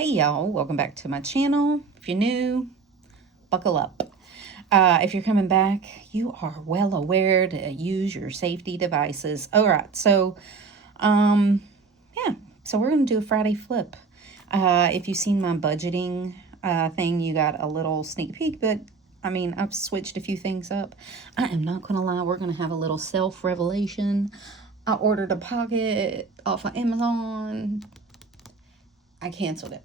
Hey y'all, welcome back to my channel. If you're new, buckle up. If you're coming back, you are well aware to use your safety devices. All right, so yeah, so we're gonna do a Friday flip. If you've seen my budgeting thing, you got a little sneak peek, but I mean, I've switched a few things up. I am not gonna lie, we're gonna have a little self-revelation. I ordered a pocket off of Amazon. I canceled it.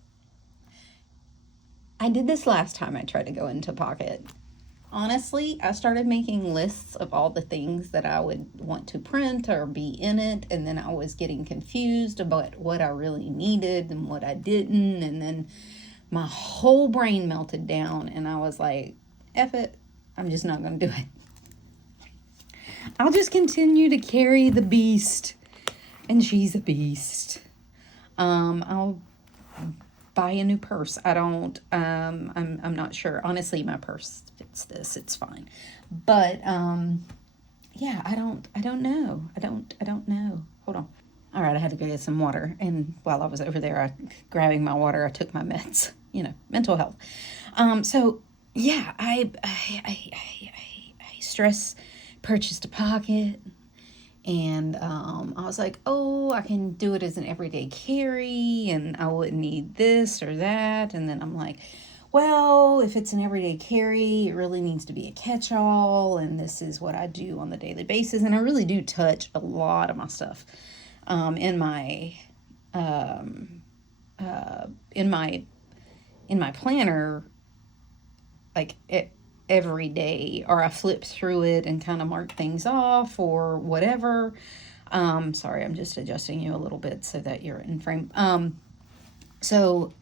I did this last time I tried to go into Pocket. Honestly, I started making lists of all the things that I would want to print or be in it, and then I was getting confused about what I really needed and what I didn't, and then my whole brain melted down, and I was like, F it, I'm just not going to do it. I'll just continue to carry the beast, and she's a beast. I'll buy a new purse. I'm not sure. Honestly, my purse fits this. It's fine. But yeah, I don't know. I don't know. Hold on. All right, I had to go get some water, and while I was over there grabbing my water, I took my meds. You know, mental health. So yeah, I purchased a pocket. And I was like, oh, I can do it as an everyday carry, and I wouldn't need this or that. And then I'm like, well, if it's an everyday carry, it really needs to be a catch-all, and this is what I do on the daily basis. And I really do touch a lot of my stuff in my planner, like every day, or I flip through it and kind of mark things off or whatever. Sorry, I'm just adjusting you a little bit so that you're in frame. So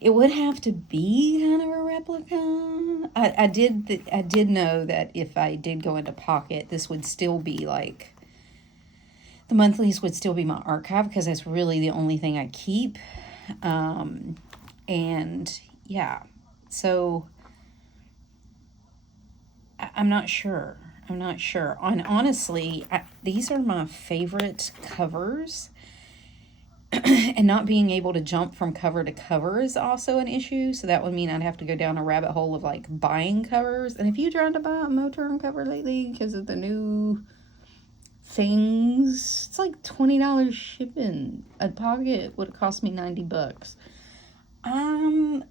it would have to be kind of a replica. I did know that if I did go into Pocket, this would still be like, the monthlies would still be my archive, because that's really the only thing I keep. And yeah, so I'm not sure. And honestly, these are my favorite covers. And not being able to jump from cover to cover is also an issue. So that would mean I'd have to go down a rabbit hole of like buying covers. And if you tried to buy a Moterm cover lately because of the new things, it's like $20 shipping. A Pocket would cost me $90. And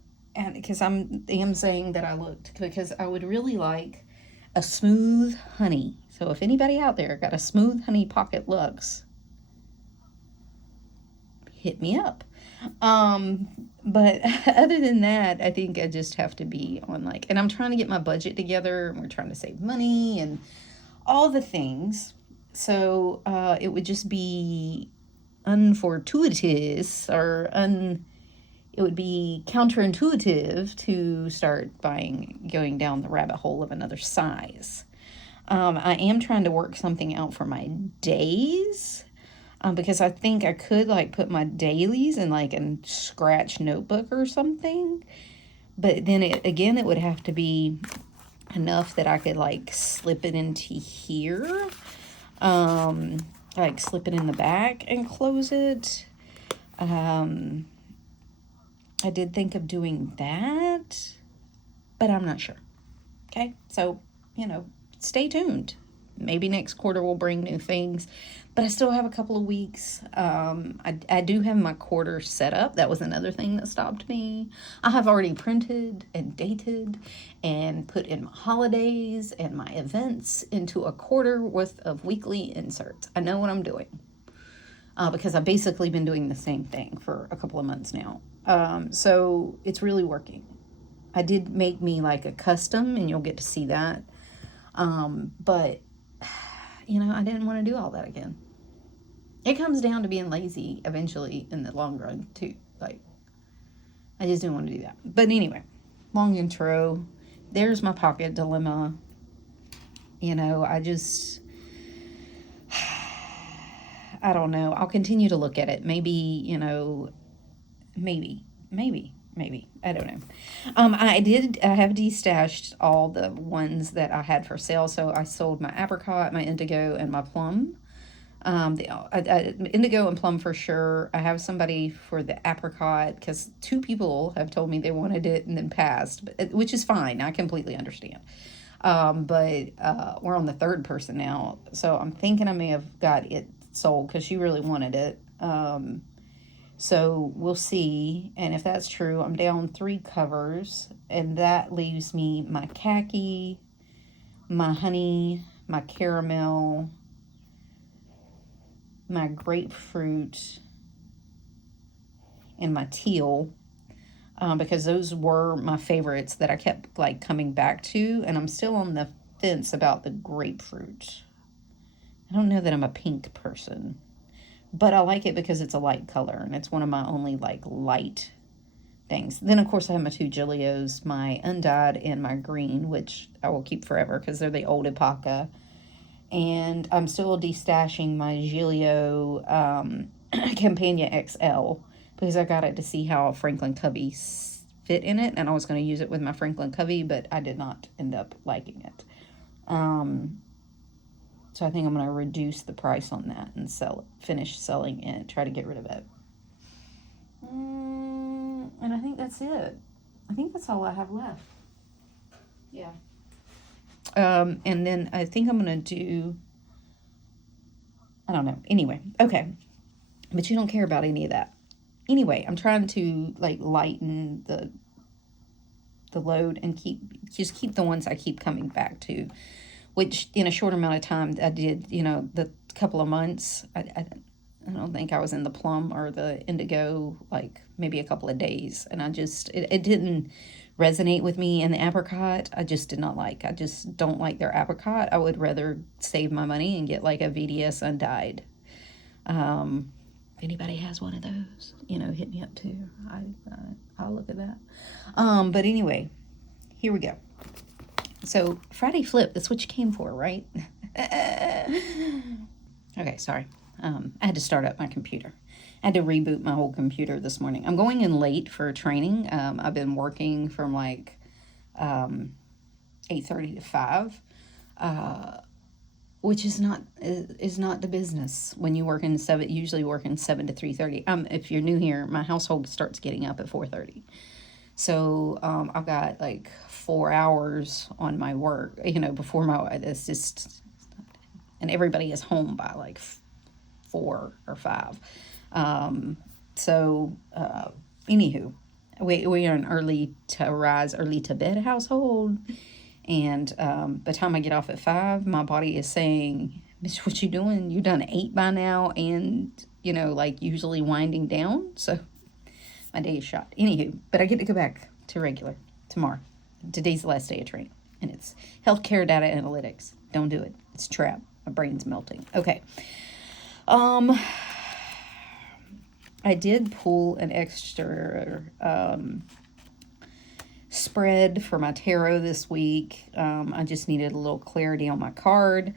because I am saying that I looked, because I would really like a smooth honey. So if anybody out there got a smooth honey Pocket Luxe, hit me up. But other than that, I think I just have to be on like, and I'm trying to get my budget together, and we're trying to save money and all the things. So it would just be unfortuitous, or it would be counterintuitive to start going down the rabbit hole of another size. I am trying to work something out for my days, because I think I could like put my dailies in like a scratch notebook or something. But then it would have to be enough that I could like slip it into here, like slip it in the back and close it. I did think of doing that, but I'm not sure. Okay, so, stay tuned. Maybe next quarter will bring new things, but I still have a couple of weeks. I do have my quarter set up. That was another thing that stopped me. I have already printed and dated and put in my holidays and my events into a quarter worth of weekly inserts. I know what I'm doing. Because I've basically been doing the same thing for a couple of months now. So it's really working. I did make me like a custom, and you'll get to see that. But, I didn't want to do all that again. It comes down to being lazy eventually in the long run, too. Like, I just didn't want to do that. But anyway, long intro. There's my Pocket dilemma. I don't know. I'll continue to look at it. Maybe, maybe. I don't know. I have destashed all the ones that I had for sale. So I sold my apricot, my indigo, and my plum. Indigo and plum for sure. I have somebody for the apricot because 2 people have told me they wanted it and then passed, which is fine. I completely understand. But we're on the 3rd person now, so I'm thinking I may have got it sold because she really wanted it. So we'll see, and if that's true, I'm down 3 covers, and that leaves me my khaki, my honey, my caramel, my grapefruit, and my teal, because those were my favorites that I kept like coming back to, and I'm still on the fence about the grapefruit. I don't know that I'm a pink person, but I like it because it's a light color, and it's one of my only like light things. Then of course I have my 2 Gillios, my undyed and my green, which I will keep forever because they're the old Epoca. And I'm still destashing my Giglio Campagna XL because I got it to see how Franklin Covey fit in it, and I was going to use it with my Franklin Covey, but I did not end up liking it. So I think I'm going to reduce the price on that and finish selling it, try to get rid of it. And I think that's it. I think that's all I have left. Yeah. And then I think I'm going to do, I don't know. Anyway, okay. But you don't care about any of that. Anyway, I'm trying to like lighten the load and keep the ones I keep coming back to, which in a short amount of time I did, the couple of months. I don't think I was in the plum or the indigo like maybe a couple of days, and it didn't resonate with me. And the apricot I just did not like. I just don't like their apricot. I would rather save my money and get like a VDS undyed. If anybody has one of those, hit me up too. I'll look at that. But anyway, here we go. So Friday flip, that's what you came for, right? Okay, sorry. I had to start up my computer. I had to reboot my whole computer this morning. I'm going in late for training. I've been working from like 8:30 to 5, which is not the business when you work usually working 7 to 3:30. If you're new here, my household starts getting up at 4:30. So I've got like 4 hours on my work, before it's just, and everybody is home by like 4 or 5. Anywho, we are an early to rise, early to bed household. And by the time I get off at 5, my body is saying, "Bitch, what you doing? You done 8 by now," and like usually winding down. So my day is shot. Anywho, but I get to go back to regular tomorrow. Today's the last day of training, and it's healthcare data analytics. Don't do it. It's a trap. My brain's melting. Okay. I did pull an extra spread for my tarot this week. I just needed a little clarity on my card,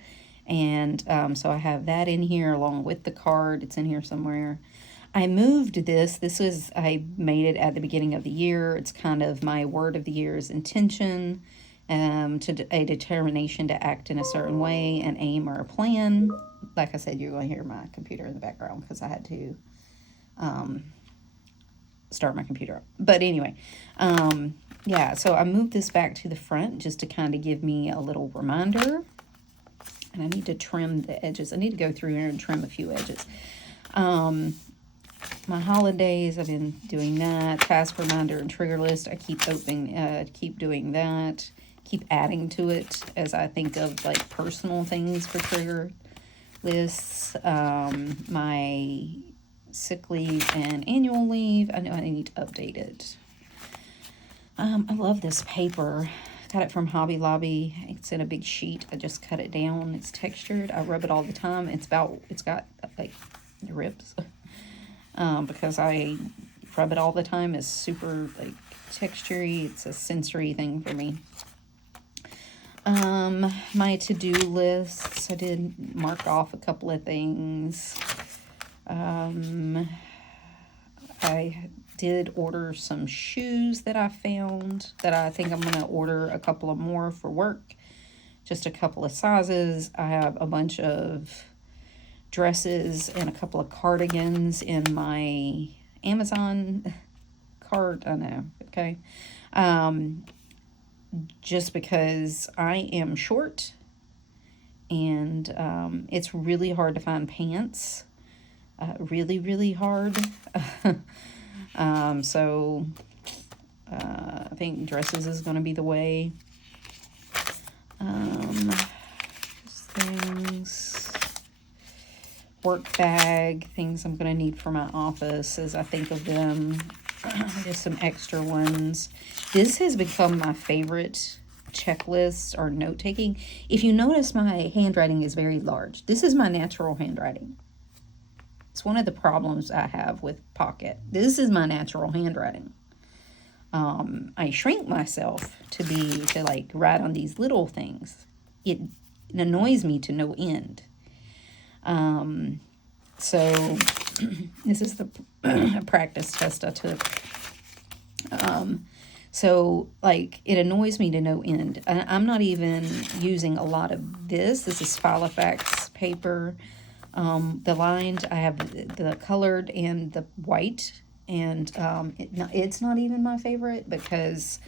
and so I have that in here along with the card. It's in here somewhere. I moved this. I made it at the beginning of the year. It's kind of my word of the year is intention, to a determination to act in a certain way, an aim or a plan. Like I said, you're going to hear my computer in the background because I had to start my computer up. But anyway, so I moved this back to the front just to kind of give me a little reminder. And I need to trim the edges. I need to go through here and trim a few edges. My holidays, I've been doing that. Task reminder and trigger list. I keep doing that. Keep adding to it as I think of like personal things for trigger lists. My sick leave and annual leave. I know I need to update it. I love this paper. Got it from Hobby Lobby. It's in a big sheet. I just cut it down. It's textured. I rub it all the time. It's got like rips. Because I rub it all the time. It's super like textury. It's a sensory thing for me. My to-do lists. I did mark off a couple of things. I did order some shoes that I found that I think I'm going to order a couple of more for work. Just a couple of sizes. I have a bunch of dresses and a couple of cardigans in my Amazon cart. I know, okay. Just because I am short and it's really hard to find pants. Really, really hard. So I think dresses is going to be the way. Things, work bag, things I'm going to need for my office as I think of them. Just some extra ones. This has become my favorite checklist or note-taking. If you notice, my handwriting is very large. This is my natural handwriting. It's one of the problems I have with Pocket. This is my natural handwriting. I shrink myself to like write on these little things. It annoys me to no end. So this is the practice test I took. So like it annoys me to no end. I'm not even using a lot of this. This is Filofax paper. The lined, I have the colored and the white, and it's not even my favorite because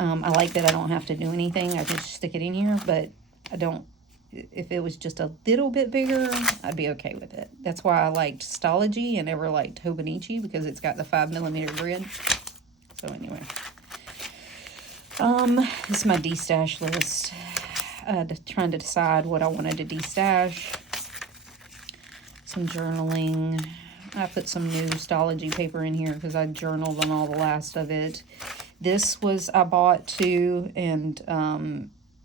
I like that I don't have to do anything. I just stick it in here, but I don't. If it was just a little bit bigger, I'd be okay with it. That's why I liked Stalogy and never liked Hobonichi, because it's got the 5mm grid. So anyway, this is my destash list. Trying to decide what I wanted to destash. Some journaling. I put some new Stalogy paper in here because I journaled on all the last of it. This was I bought too, and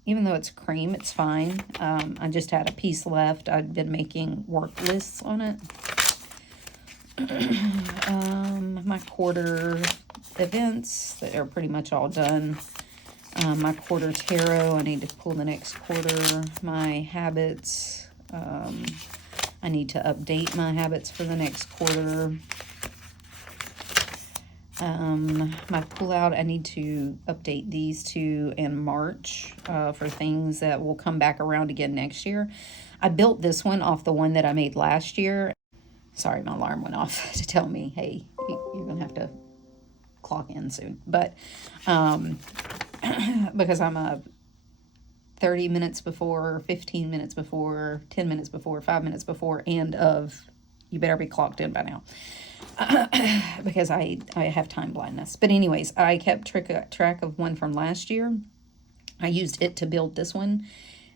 even though it's cream, it's fine. I just had a piece left. I'd been making work lists on it. My quarter events that are pretty much all done. My quarter tarot, I need to pull the next quarter. My habits, I need to update my habits for the next quarter. My pullout, I need to update these two in March for things that will come back around again next year. I built this one off the one that I made last year. Sorry, my alarm went off to tell me, hey, you're going to have to clock in soon. But because I'm 30 minutes before, 15 minutes before, 10 minutes before, 5 minutes before, and you better be clocked in by now. Because I have time blindness. But anyways, I kept track of one from last year. I used it to build this one.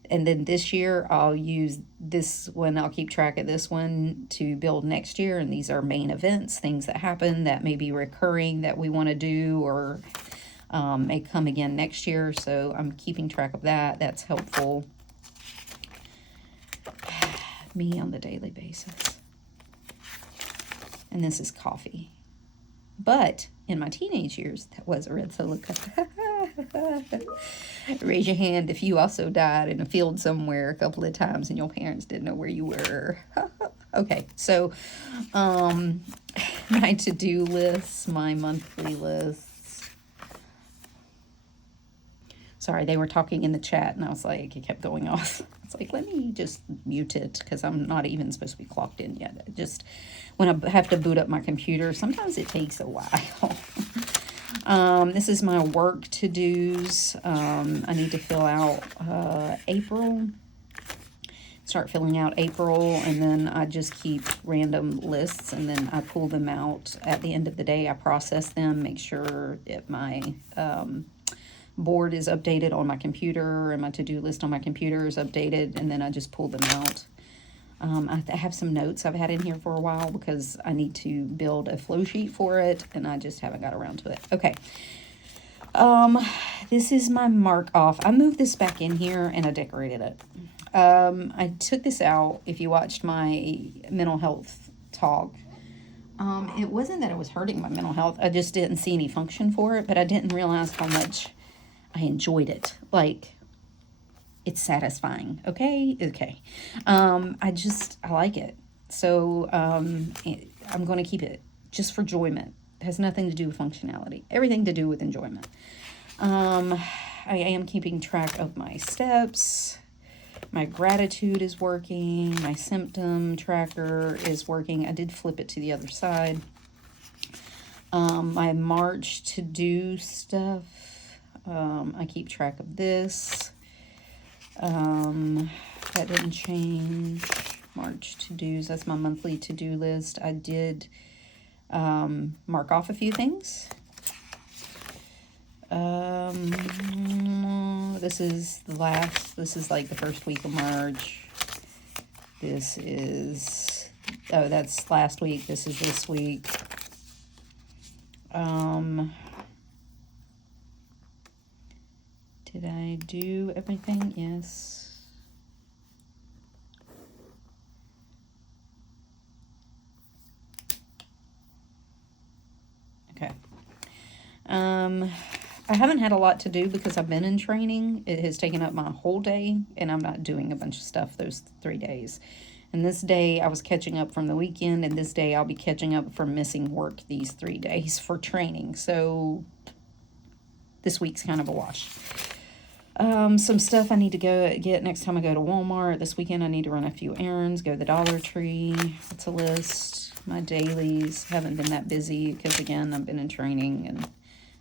And then this year, I'll use this one. I'll keep track of this one to build next year. And these are main events, things that happen that may be recurring that we want to do or may come again next year. So I'm keeping track of that. That's helpful. Me on the daily basis. And this is coffee. But in my teenage years, that was a red solo cup. Raise your hand if you also died in a field somewhere a couple of times and your parents didn't know where you were. Okay, so my to-do lists, my monthly lists. Sorry, they were talking in the chat and I was like, it kept going off. It's like, let me just mute it because I'm not even supposed to be clocked in yet. Just when I have to boot up my computer, sometimes it takes a while. This is my work to-dos. I need to fill out April. Start filling out April, and then I just keep random lists, and then I pull them out at the end of the day. I process them, make sure that my board is updated on my computer and my to-do list on my computer is updated, and then I just pull them out. I have some notes I've had in here for a while because I need to build a flow sheet for it, and I just haven't got around to it. Okay. This is my mark off. I moved this back in here and I decorated it. I took this out. If you watched my mental health talk, it wasn't that it was hurting my mental health. I just didn't see any function for it, but I didn't realize how much I enjoyed it. Like, it's satisfying. Okay. I like it. So, I'm going to keep it just for enjoyment. It has nothing to do with functionality, everything to do with enjoyment. I am keeping track of my steps. My gratitude is working. My symptom tracker is working. I did flip it to the other side. My March to-do stuff. I keep track of this. That didn't change. March to-dos, that's my monthly to-do list. I did mark off a few things. This is like the first week of March. This is, oh, that's last week. This is this week. Did I do everything? Yes. Okay. I haven't had a lot to do because I've been in training. It has taken up my whole day, and I'm not doing a bunch of stuff those 3 days. And this day I was catching up from the weekend, and this day I'll be catching up from missing work these 3 days for training. So this week's kind of a wash. Some stuff I need to go get next time I go to Walmart. This weekend I need to run a few errands, go to the Dollar Tree. It's a list. My dailies haven't been that busy because, again, I've been in training and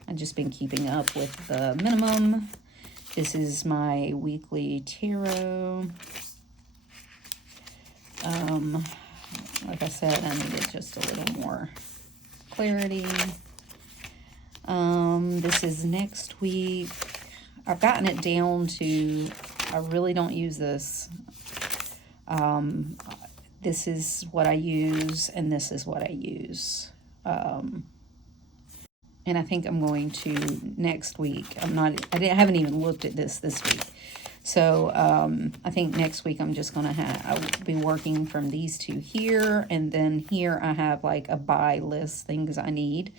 I've just been keeping up with the minimum. This is my weekly tarot. Like I said, I needed just a little more clarity. This is next week. I've gotten it down to, I really don't use this. This is what I use, and this is what I use. And I think I'm going to next week. I haven't even looked at this week. So I think next week I'm just going to I'll be working from these two here. And then here I have like a buy list, things I need.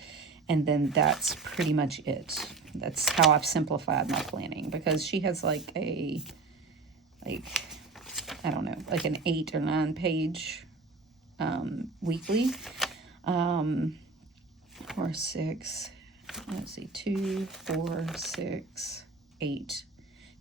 And then that's pretty much it. That's how I've simplified my planning. Because she has like I don't know, like an 8 or 9 page weekly. Or 6. Let's see, 2, 4, 6, 8,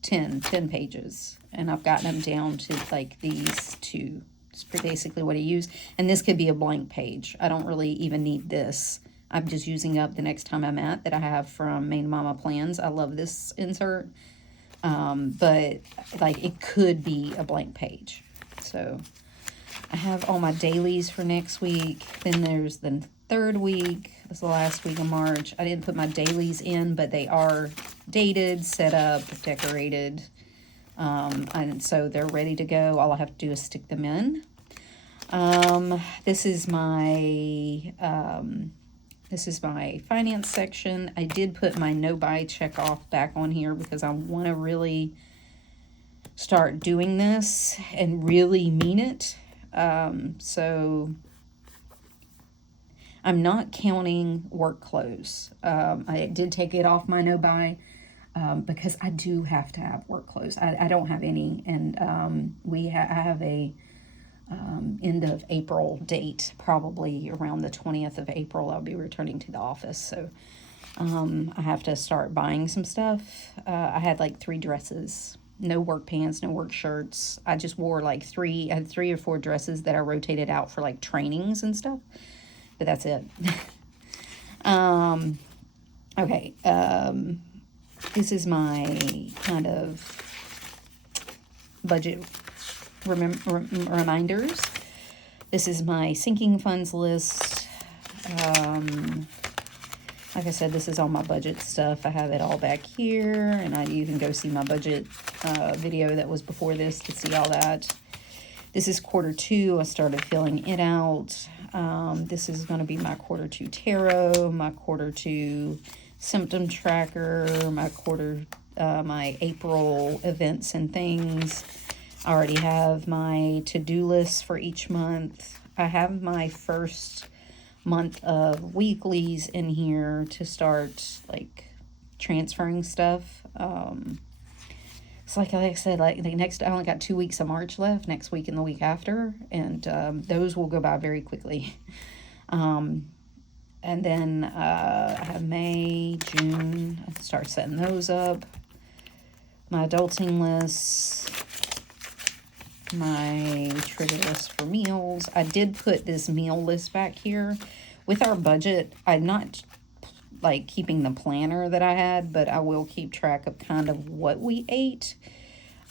10 pages. And I've gotten them down to like these two. It's basically what I use. And this could be a blank page. I don't really even need this. I'm just using up the next time I'm at that I have from Main Mama Plans. I love this insert. But like it could be a blank page. So I have all my dailies for next week. Then there's the third week. It's the last week of March. I didn't put my dailies in, but they are dated, set up, decorated. And so they're ready to go. All I have to do is stick them in. This is my finance section. I did put my no buy check off back on here because I want to really start doing this and really mean it. So I'm not counting work clothes. I did take it off my no buy because I do have to have work clothes. I don't have any, and I have a end of April date, probably around the 20th of April. I'll be returning to the office, so I have to start buying some stuff. I had like 3 dresses. No work pants, no work shirts. I just wore like I had 3 or 4 dresses that I rotated out for like trainings and stuff. But that's it. Okay. This is my kind of budget reminders. This is my sinking funds list. Like I said, this is all my budget stuff. I have it all back here, and you can go see my budget video that was before this to see all that. This is quarter 2. I started filling it out. This is going to be my quarter 2 tarot, my quarter 2 symptom tracker, my April events and things. I already have my to-do list for each month. I have my first month of weeklies in here to start like transferring stuff. It's like I said, like the next, I only got 2 weeks of March left, next week and the week after, and those will go by very quickly. And then I have May, June, I start setting those up. My adulting list. my trigger list for meals. I did put this meal list back here. With our budget, I'm not like keeping the planner that I had, but I will keep track of kind of what we ate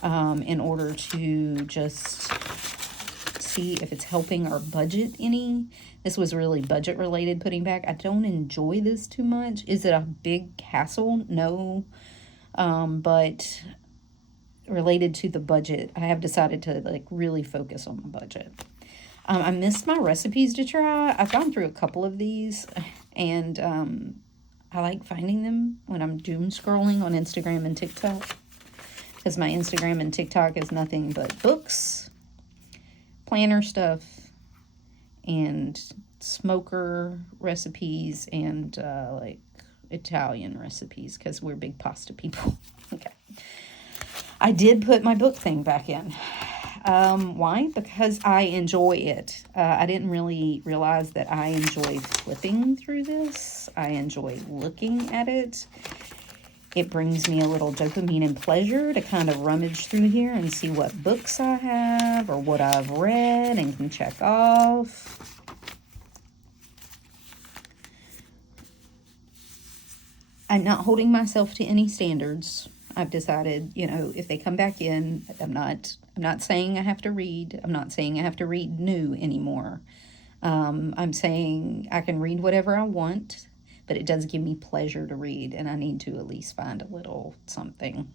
in order to just see if it's helping our budget any. This was really budget related putting back. I don't enjoy this too much. Is it a big hassle? No. But related to the budget, I have decided to like really focus on my budget. I missed my recipes to try. I've gone through a couple of these, and I like finding them when I'm doom scrolling on Instagram and TikTok, because my Instagram and TikTok is nothing but books, planner stuff, and smoker recipes, and like Italian recipes, because we're big pasta people. Okay. I did put my book thing back in. Why? Because I enjoy it. I didn't really realize that I enjoy flipping through this. I enjoy looking at it. It brings me a little dopamine and pleasure to kind of rummage through here and see what books I have or what I've read and can check off. I'm not holding myself to any standards. I've decided, you know, if they come back in, I'm not saying I have to read. I'm not saying I have to read new anymore. I'm saying I can read whatever I want, but it does give me pleasure to read, and I need to at least find a little something.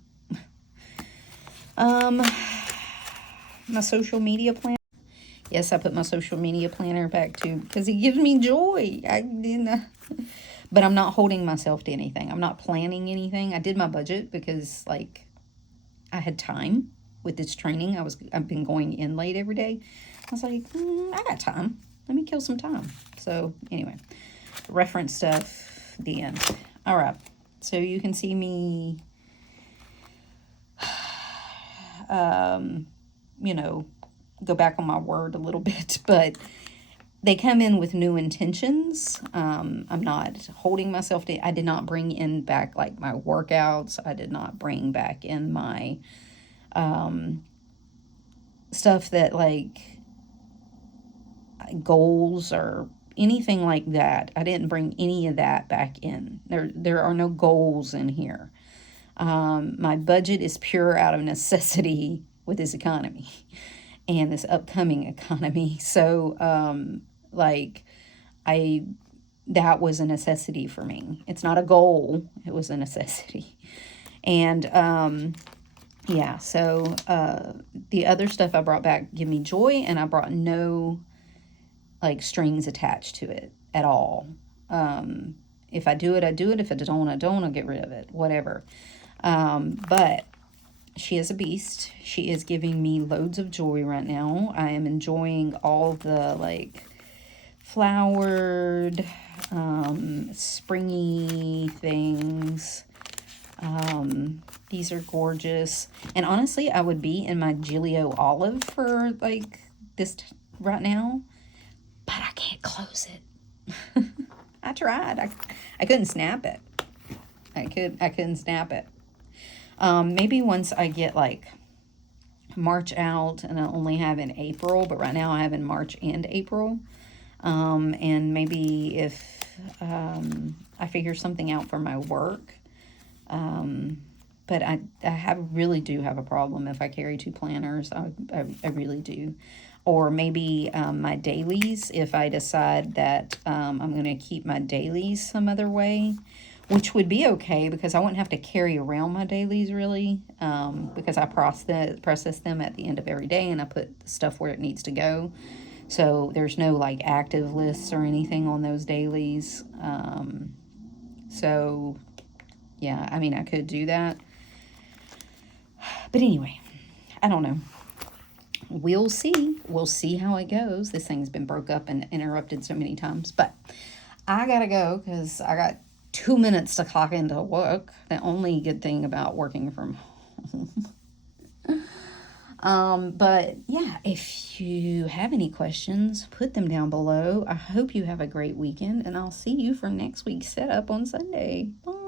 My social media planner. Yes, I put my social media planner back too, because it gives me joy. But I'm not holding myself to anything. I'm not planning anything. I did my budget because, like, I had time with this training. I've been going in late every day. I was like, I got time. Let me kill some time. So, anyway, reference stuff, the end. All right. So, you can see me, you know, go back on my word a little bit, but they come in with new intentions. I'm not holding myself to, I did not bring in back like my workouts. I did not bring back in my stuff that like goals or anything like that. I didn't bring any of that back in. There are no goals in here. My budget is pure out of necessity with this economy and this upcoming economy. So, that was a necessity for me. It's not a goal. It was a necessity. And, yeah, so, the other stuff I brought back give me joy, and I brought no, like, strings attached to it at all. If I do it, I do it. If I don't, I don't. I'll get rid of it. Whatever. But she is a beast. She is giving me loads of joy right now. I am enjoying all the, like, flowered, springy things. These are gorgeous. And honestly, I would be in my Giglio olive for, like, this right now. But I can't close it. I tried. I couldn't snap it. I couldn't snap it. Maybe once I get like March out, and I only have in April, but right now I have in March and April. And maybe if I figure something out for my work. But I really do have a problem if I carry two planners. I really do. Or maybe my dailies, if I decide that I'm going to keep my dailies some other way, which would be okay because I wouldn't have to carry around my dailies really, because I process them at the end of every day and I put stuff where it needs to go. So there's no like active lists or anything on those dailies. So yeah, I mean, I could do that. But anyway, I don't know. We'll see. We'll see how it goes. This thing's been broke up and interrupted so many times. But I gotta go because I got 2 minutes to clock into work. The only good thing about working from home. But yeah, if you have any questions, put them down below. I hope you have a great weekend, and I'll see you for next week's setup on Sunday. Bye.